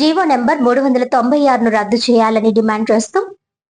GO number 396ను రద్దు చేయాలని demand చేస్తూ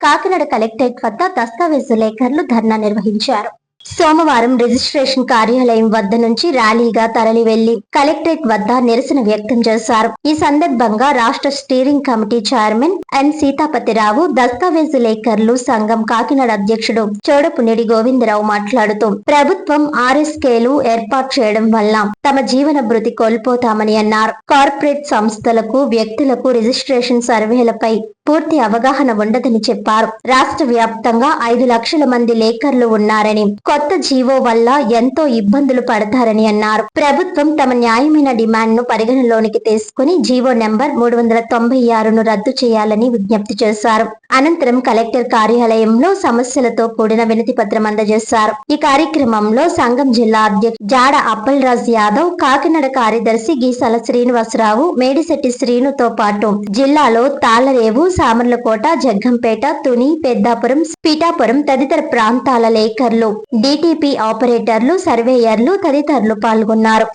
కాకినాడ కలెక్టరేట్ వద్ద దస్తావేజు లేఖర్లు ధర్నా నిర్వహించారు. సోమవారం రిజిస్ట్రేషన్ కార్యాలయం వద్ద నుంచి ర్యాలీగా తరలి వెళ్లి కలెక్టరేట్ వద్ద నిరసన వ్యక్తం చేశారు. ఈ సందర్భంగా రాష్ట్ర steering committee chairman N Sitapatirao, దస్తావేజు లేఖర్లు సంఘం కాకినాడ అధ్యక్షుడు చోడపునేడి గోవిందరావు మాట్లాడుతూ ప్రభుత్వం ఆర్ఎస్కేలు ఏర్పాటు చేయడం వల్ల తమ జీవన భృతి కోల్పోతామని అన్నారు. కార్పొరేట్ సంస్థలకు, వ్యక్తులకు రిజిస్ట్రేషన్ సర్వేలపై పూర్తి అవగాహన ఉండదని చెప్పారు. రాష్ట్ర వ్యాప్తంగా 5 లక్షల మంది లేఖర్లు ఉన్నారని, కొత్త జీవో వల్ల ఎంతో ఇబ్బందులు పడతారని అన్నారు. ప్రభుత్వం తమ న్యాయమైన డిమాండ్ ను పరిగణలోనికి తీసుకుని జీవో నెంబర్ 396ను రద్దు చేయాలని విజ్ఞప్తి చేశారు. అనంతరం కలెక్టర్ కార్యాలయంలో సమస్యలతో కూడిన వినతి పత్రం అందజేశారు. ఈ కార్యక్రమంలో సంఘం జిల్లా అధ్యక్షుడు జాడ అప్పలరాజ్ యాదవ్, కాకినాడ కార్యదర్శి గీసాల శ్రీనివాసరావు, మేడిశెట్టి శ్రీనుతో పాటు జిల్లాలో తాళ్లరేవు, సామర్లకోట, జగ్గంపేట, తుని, పెద్దాపురం, పిఠాపురం తదితర ప్రాంతాల లేఖర్లు, డిటిపి ఆపరేటర్లు, సర్వేయర్లు తదితరులు పాల్గొన్నారు.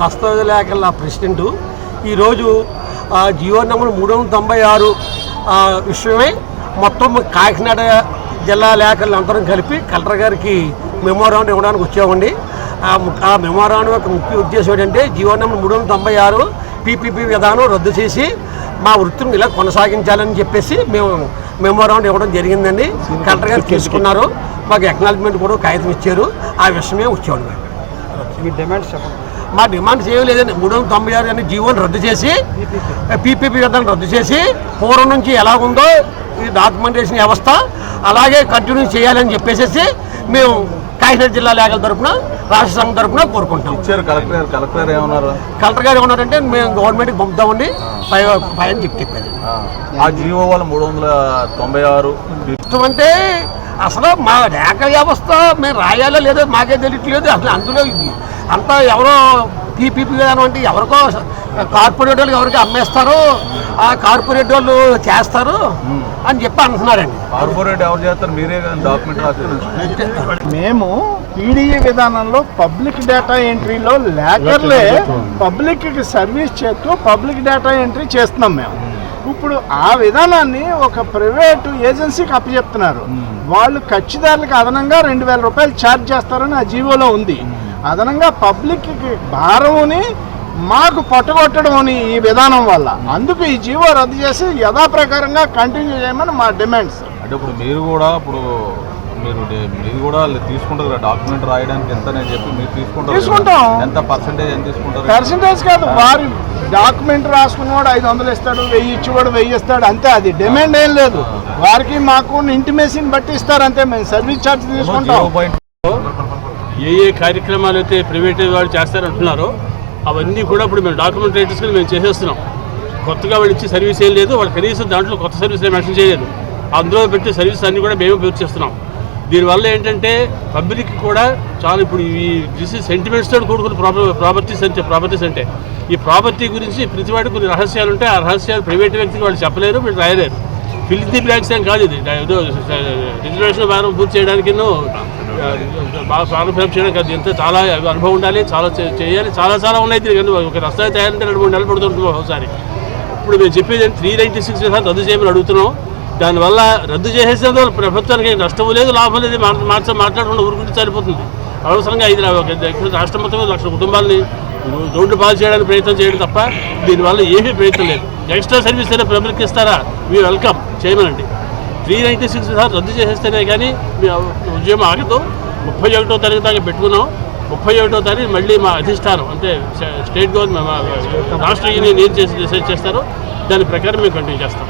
దస్తావేజు లేఖల ప్రెసిడెంట్ ఈరోజు జియో నెంబర్ 396 విషయమై మొత్తం కాకినాడ జిల్లా లేఖలు అందరం కలిపి కలెక్టర్ గారికి మెమోరాండం ఇవ్వడానికి వచ్చామండి. ఆ మెమోరాండం యొక్క ముఖ్య ఉద్దేశం ఏంటంటే జియో నెంబర్ 396 పీపీపీ విధానం రద్దు చేసి మా వృత్తిని ఇలా కొనసాగించాలని చెప్పేసి మేము మెమోరాండం ఇవ్వడం జరిగిందండి. కలెక్టర్ గారు తీసుకున్నారు, మాకు ఎక్నాలజ్మెంట్ కూడా కాగితం ఇచ్చారు. ఆ విషయమే వచ్చామండి. మీ డిమాండ్స్ చెప్పండి. మా డిమాండ్స్ ఏమీ లేదండి. 396 అనే జీవోని రద్దు చేసి, పీపీపీ విధానం రద్దు చేసి, పూర్వం నుంచి ఎలా ఉందో ఈ డాక్యుమెంటేషన్ వ్యవస్థ అలాగే కంటిన్యూ చేయాలని చెప్పేసి మేము కాకినాడ జిల్లా లేఖల తరఫున, రాష్ట్ర సంఘం తరఫున కోరుకుంటాం. కలెక్టర్ ఏమన్నారు? కలెక్టర్ గారు ఏమన్నారంటే మేము గవర్నమెంట్కి పంపుతామండి పైన చెప్పారు. ఆ జీవో వల్ల 396 అంటే అసలు మా లేఖ వ్యవస్థ మేము రాయాలో లేదో మాకే తెలియట్లేదు. అసలు అందులో అంతా ఎవరో పీపీపీ విధానం అంటే ఎవరికో కార్పొరేట్ వాళ్ళు ఎవరికి అమ్మేస్తారు, ఆ కార్పొరేట్ వాళ్ళు చేస్తారు అని చెప్పి అంటున్నారండి. కార్పొరేట్ ఎవరు చేస్తారు? మీరే డాక్యుమెంట్ రాస్తారు. మేము పీడీఏ విధానంలో పబ్లిక్ డేటా ఎంట్రీలో లేఖర్లే పబ్లిక్ సర్వీస్ చేస్తూ పబ్లిక్ డేటా ఎంట్రీ చేస్తున్నాం మేము. ఇప్పుడు ఆ విధానాన్ని ఒక ప్రైవేటు ఏజెన్సీకి అప్పచెప్తున్నారు. వాళ్ళు కక్షిదారులకు అదనంగా 2000 రూపాయలు ఛార్జ్ చేస్తారని ఆ జీవోలో ఉంది. అదనంగా పబ్లిక్కి భారముని మాకు పట్టుకొట్టడం అని ఈ విధానం వల్ల, అందుకు ఈ జీవో రద్దు చేసి యథాప్రకారంగా కంటిన్యూ చేయమని మా డిమాండ్స్. అంటే ఇప్పుడు మీరు కూడా తీసుకుంటారు డాక్యుమెంట్ రాయడానికి ఎంత అని చెప్పి మీరు తీసుకుంటాం. ఎంత పర్సెంటేజ్ ఎంత తీసుకుంటారు? పర్సెంటేజ్ కాదు, వారి డాక్యుమెంట్ రాసుకున్నవాడు 500 ఇస్తాడు, 1000 ఇచ్చేవాడు 1000 ఇస్తాడు, అంతే. అది డిమాండ్ ఏం లేదు. వారికి మాకు ఇంటిమేషన్ బట్టి ఇస్తారు అంతే. మేము సర్వీస్ ఛార్జ్ తీసుకుంటాం. ఏ కార్యక్రమాలు అయితే ప్రైవేట్ వాళ్ళు చేస్తారంటున్నారో అవన్నీ కూడా ఇప్పుడు మేము డాక్యుమెంట్ రైటర్స్కి మేము చేసేస్తున్నాం. కొత్తగా వాళ్ళు ఇచ్చి సర్వీస్ ఏం లేదు. వాళ్ళు కనీసం దాంట్లో కొత్త సర్వీస్ మెన్షన్ చేయలేదు. అందులో పెట్టి సర్వీస్ అన్నీ కూడా మేము పూర్తి చేస్తున్నాం. దీనివల్ల ఏంటంటే పబ్లిక్ కూడా చాలా ఇప్పుడు ఈ సెంటిమెంట్స్తో కూడుకున్న ప్రాపర్టీస్ అంటే ఈ ప్రాపర్టీ గురించి ప్రతి వాటికి కొన్ని రహస్యాలు ఉంటాయి. ఆ రహస్యాలు ప్రైవేట్ వ్యక్తికి వాళ్ళు చెప్పలేరు, వీళ్ళు రాయలేరు. ఫిల్తీ బ్లాంక్స్ ఏం కాదు ఇది. రిజర్వేషన్ భారం పూర్తి చేయడానికి ఫారం చేయడానికి అది ఎంత చాలా అనుభవం ఉండాలి, చాలా చేయాలి, చాలా ఉన్నాయి. ఒక దస్తావేజ్ తయారంటే 2-3 నెలలు పడుతుంటుంది ఒకసారి. ఇప్పుడు మేము చెప్పేది 396 రద్దు చేయమని అడుగుతున్నాం. దానివల్ల రద్దు చేసేందువల్ల ప్రభుత్వానికి నష్టం లేదు, లాభం లేదు. మాట్లాడకుండా ఊరుకుంటే సరిపోతుంది. అవసరంగా 5 రాష్ట్రం మొత్తం 1 లక్షల కుటుంబాలని రోడ్లు పాలు చేయడానికి ప్రయత్నం చేయడం తప్ప దీనివల్ల ఏమీ ప్రయత్నం లేదు. ఎక్స్ట్రా సర్వీస్ అయినా పబ్లిక్ ఇస్తారా? మీ వెల్కమ్ చేయమనండి. 396 రద్దు చేసేస్తేనే కానీ మీ ఉద్యమం ఆగదు. 31వ తారీఖు దాకా పెట్టుకున్నాం. 31వ తారీఖు మళ్ళీ మా అధిష్టానం అంటే స్టేట్ గవర్నమెంట్ రాష్ట్ర యూనియన్ ఏం చేస్తారు దాని ప్రకారం మేము కంటిన్యూ చేస్తాం.